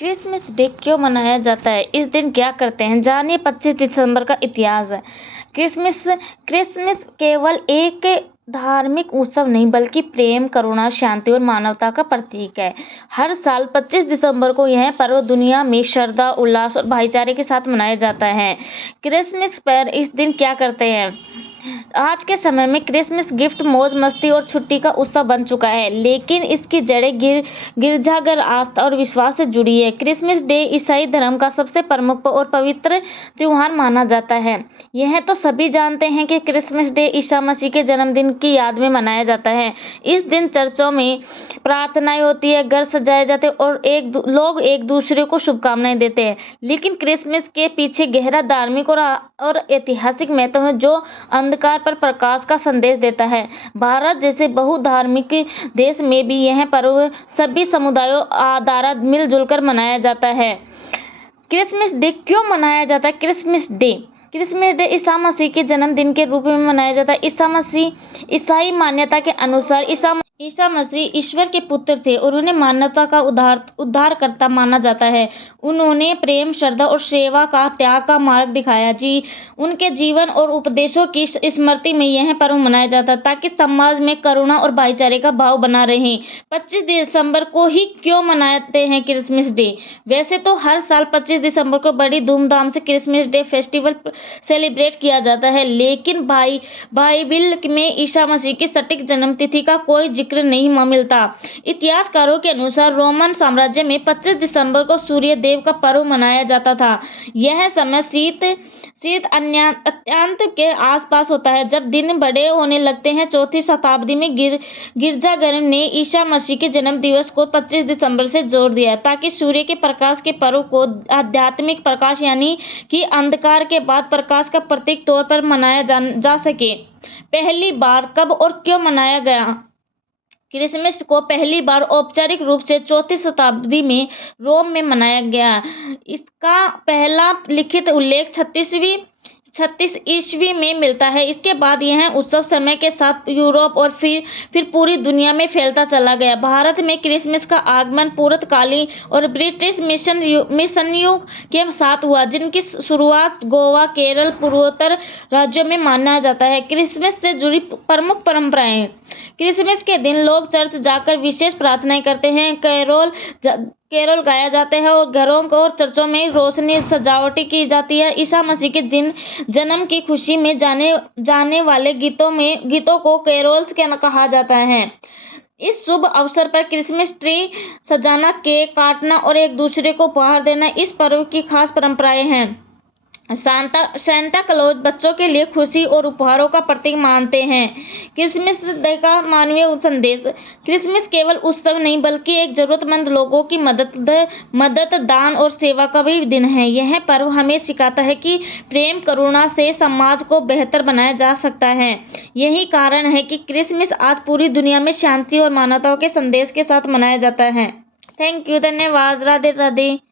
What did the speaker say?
Christmas day क्यों मनाया जाता है? इस दिन क्या करते हैं? जानिए 25 दिसंबर का इतिहास। क्रिसमस क्रिसमस केवल एक धार्मिक उत्सव नहीं बल्कि प्रेम, करुणा, शांति और मानवता का प्रतीक है। हर साल 25 दिसंबर को यह पर्व दुनिया में श्रद्धा, उल्लास और भाईचारे के साथ मनाया जाता है। क्रिसमस पर इस दिन क्या करते हैं? आज के समय में क्रिसमस गिफ्ट, मौज मस्ती और छुट्टी का उत्सव बन चुका है, लेकिन इसकी जड़ें गिरजाघर आस्था और विश्वास से जुड़ी है। क्रिसमस डे ईसाई धर्म का सबसे प्रमुख और पवित्र त्योहार माना जाता है। यह तो सभी जानते हैं कि क्रिसमस डे ईसा मसीह के जन्मदिन की याद में मनाया जाता है। इस दिन चर्चों में प्रार्थनाएं होती है, घर सजाए जाते हैं और लोग एक दूसरे को शुभकामनाएं देते हैं। लेकिन क्रिसमस के पीछे गहरा धार्मिक और ऐतिहासिक महत्व है, जो अंधकार पर प्रकाश का संदेश देता है। भारत जैसे बहुधार्मिक देश में भी यह पर्व सभी समुदायों द्वारा मिलजुल कर मनाया जाता है। क्रिसमस डे क्यों मनाया जाता है? क्रिसमस डे ईसा मसीह के जन्मदिन के रूप में मनाया जाता है। ईसाई मान्यता के अनुसार ईसा मसीह ईश्वर के पुत्र थे और उन्हें मानवता का उद्धारकर्ता माना जाता है। उन्होंने प्रेम, श्रद्धा और सेवा का त्याग का मार्ग दिखाया। उनके जीवन और उपदेशों की स्मृति में यह पर्व मनाया जाता है ताकि समाज में करुणा और भाईचारे का भाव बना रहे। 25 दिसंबर को ही क्यों मनाते हैं क्रिसमस डे? वैसे तो हर साल 25 दिसंबर को बड़ी धूमधाम से क्रिसमस डे फेस्टिवल सेलिब्रेट किया जाता है, लेकिन बाइबिल में ईसा मसीह की सटीक जन्म तिथि का कोई जिक्र नहीं मिलता। इतिहासकारों के अनुसार रोमन साम्राज्य में 25 दिसंबर को सूर्य देव का पर्व मनाया जाता था। यह समय शीत अत्यंत के आसपास होता है, जब दिन बड़े होने लगते हैं। 4वीं शताब्दी में गिरजाघर ने ईसा मसीह के जन्म दिवस को 25 दिसंबर से जोड़ दिया ताकि सूर्य के प्रकाश के पर्व को आध्यात्मिक प्रकाश यानी कि अंधकार के बाद प्रकाश का प्रतीक तौर पर मनाया जा सके। पहली बार कब और क्यों मनाया गया? क्रिसमस को पहली बार औपचारिक रूप से 4वीं शताब्दी में रोम में मनाया गया। इसका पहला लिखित उल्लेख 36 ईस्वी में मिलता है। इसके बाद यह उत्सव समय के साथ यूरोप और फिर पूरी दुनिया में फैलता चला गया। भारत में क्रिसमस का आगमन पुर्तगाली और ब्रिटिश मिशनरियों के साथ हुआ, जिनकी शुरुआत गोवा, केरल, पूर्वोत्तर राज्यों में माना जाता है। क्रिसमस से जुड़ी प्रमुख परंपराएं। क्रिसमस के दिन लोग चर्च जाकर विशेष प्रार्थनाएं करते हैं, कैरोल गाया जाता है और घरों और चर्चों में रोशनी सजावटी की जाती है। ईसा मसीह के दिन जन्म की खुशी में जाने वाले गीतों को कैरोल्स कहा जाता है। इस शुभ अवसर पर क्रिसमस ट्री सजाना, केक काटना और एक दूसरे को उपहार देना इस पर्व की खास परंपराएं हैं। सांता क्लॉज बच्चों के लिए खुशी और उपहारों का प्रतीक मानते हैं। क्रिसमस डे का मानवीय संदेश। क्रिसमस केवल उत्सव नहीं बल्कि एक जरूरतमंद लोगों की मदद, दान और सेवा का भी दिन है। यह पर्व हमें सिखाता है कि प्रेम, करुणा से समाज को बेहतर बनाया जा सकता है। यही कारण है कि क्रिसमस आज पूरी दुनिया में शांति और मानवता के संदेश के साथ मनाया जाता है। थैंक यू, धन्यवाद, राधे राधे।